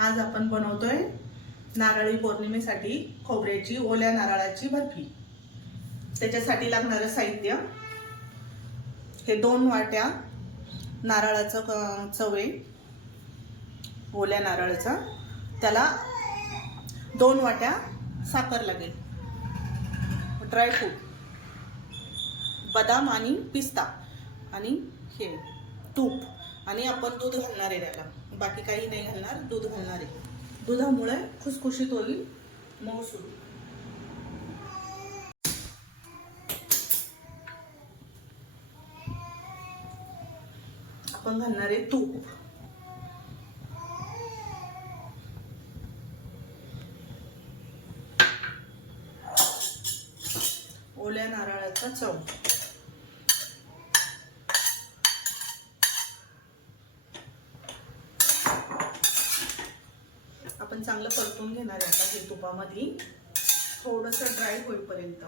आज आपण बनवतोय नारळी पौर्णिमेसाठी खोबऱ्याची ओल्या नारळाची बर्फी. त्याच्यासाठी लागणारं साहित्य. हे दोन वाट्या नारळाचं क- चवे ओल्या नारळाचा. त्याला दोन वाट्या साखर लागेल. ड्रायफ्रूट बदाम आणि पिस्ता आणि हे तूप. आणि आपण दूध घालणार आहे त्याला. बाकी काही नाही घालणार दूध घालणार आहे. दुधामुळे खुसखुशीत होईल मऊसूर आपण घालणार आहे तूप. ओल्या नारळाचा चव आपण चांगलं परतून घेणार आहे आता हे तुपामध्ये. थोडंसं ड्राय होईपर्यंत.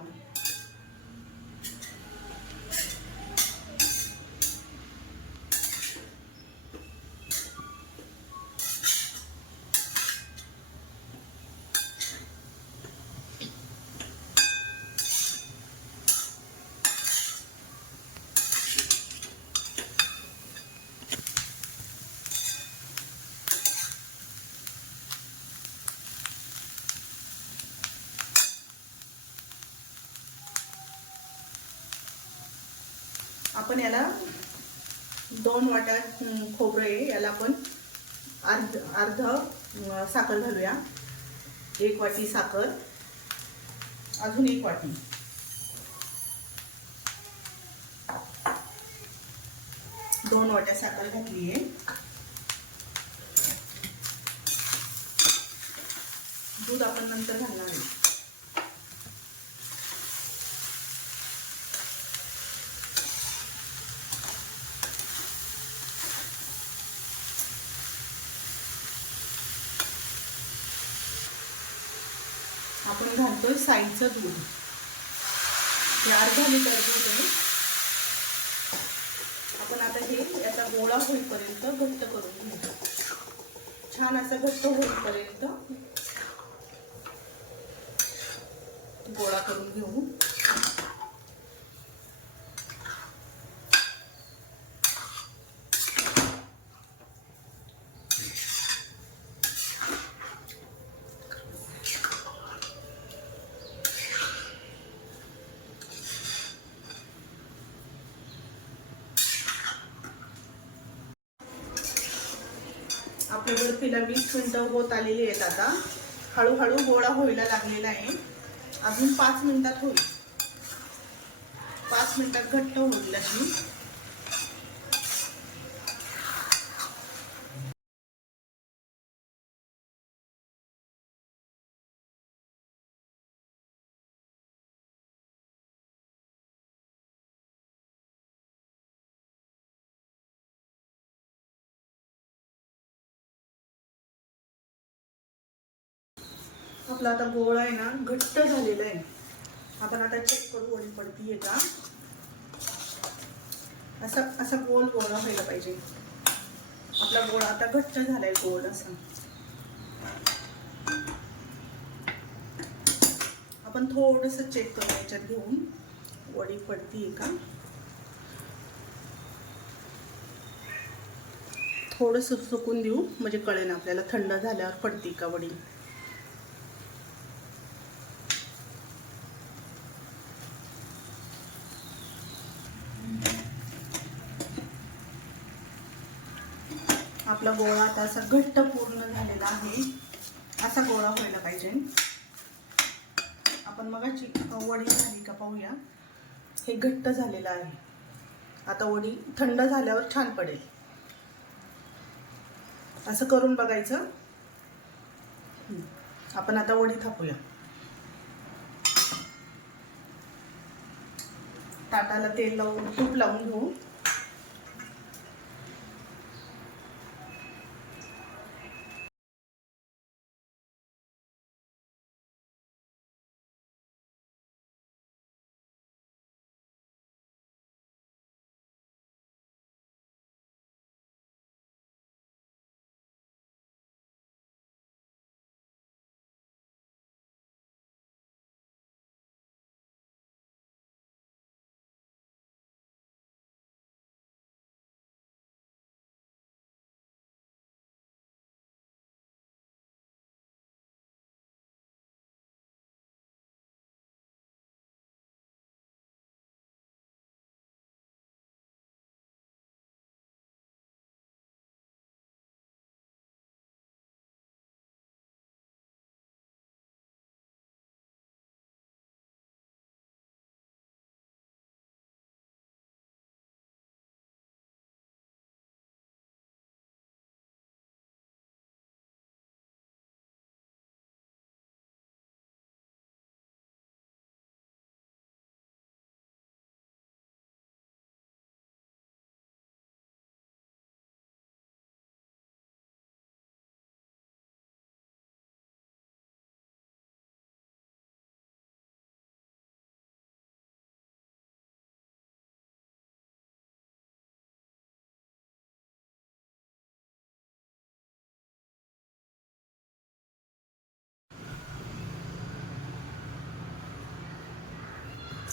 आपण याला दोन वाट्या खोबरं आहे याला आपण अर्ध अर्ध साखर घालूया. एक वाटी साखर. अजून एक वाटी. दोन वाट्या साखर घातली आहे. दूध आपण नंतर घालणार आहे. आपण घालतोय साईचं दूध. हे अर्धा लिटर दूध आहे. आपण आता हे याचा गोळा होईपर्यंत घट्ट करून घेऊ. छान असा घट्ट होईपर्यंत गोळा करून घेऊ. आपल्या बर्फीला वीस मिनिटं होत आलेली आहेत आता. हळूहळू गोळा व्हायला लागलेला आहे. अजून पाच मिनिटात होईल. पाच मिनिटात घट्ट होईल अशी. आपला आता गोळा आहे ना घट्ट झालेला आहे. आपण आता चेक करू वडी पडतीये का? असा असा गोल गोळा व्हायला पाहिजे. आपला गोळा आता घट्ट झालाय गोल असा. आपण थोडस चेक करू याच्यात घेऊन. वडी पडतीये का? थोडंसं सुकून देऊ. म्हणजे कळेल आपल्याला थंड झाल्यावर पडती का वडी. आपला गोळा आता असा घट्ट पूर्ण झालेला आहे. असा गोळा व्हायला पाहिजे. आपण मगाची वडी झाली का पाहूया. हे घट्ट झालेलं आहे. आता वडी थंड झाल्यावर छान पडेल. असं करून बघायचं. आपण आता वडी थापूया. ताटाला तेल लावून तूप लावून घेऊ.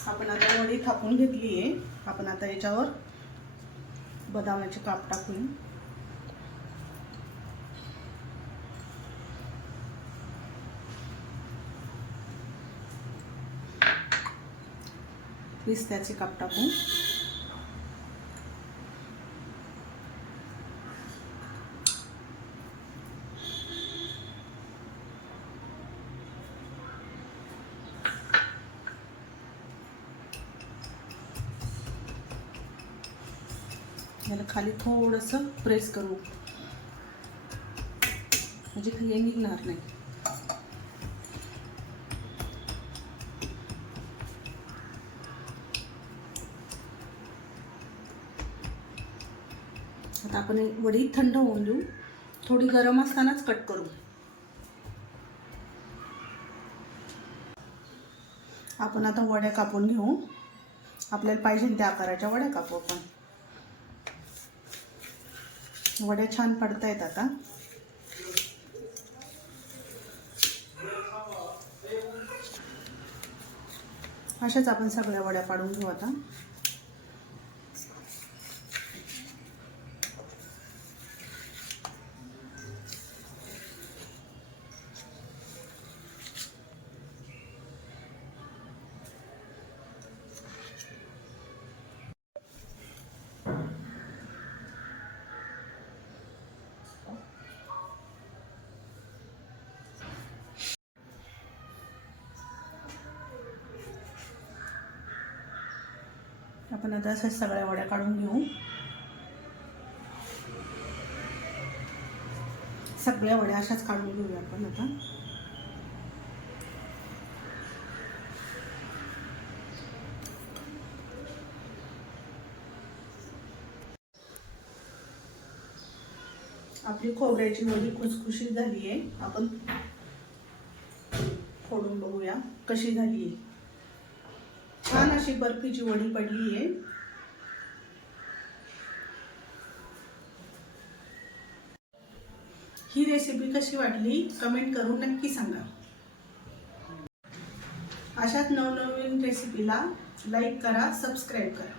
आपण आता वडी थापून घेतली आहे. आपण आता याच्यावर बदामाचे काप टाकून. पिस्त्याचे काप टाकून. याला खाली थोडंसं प्रेस करू. म्हणजे हे निघणार नाही. आता आपण वडी थंड होऊन देऊ. थोडी गरम असतानाच कट करू. आपण आता वड्या कापून घेऊ. आपल्याला पाहिजे त्या आकाराच्या वड्या कापू आपण. वड्या छान पडतायत आता. अशाच आपण सगळ्या वड्या पाडून घेऊ आता. आपण आता अशाच सगळ्या वड्या काढून घेऊ. सगळ्या वड्या अशाच काढून घेऊया आपण आता. आपली खोबऱ्याची वडी खुसखुशीत झाली आहे आपण फोडून बघूया कशी झाली आहे अशी बर्फीची वडी पडली आहे. ही रेसिपी कशी वाटली? कमेंट करून नक्की सांगा. अशाच नवनवीन रेसिपीला लाईक करा सबस्क्राईब करा.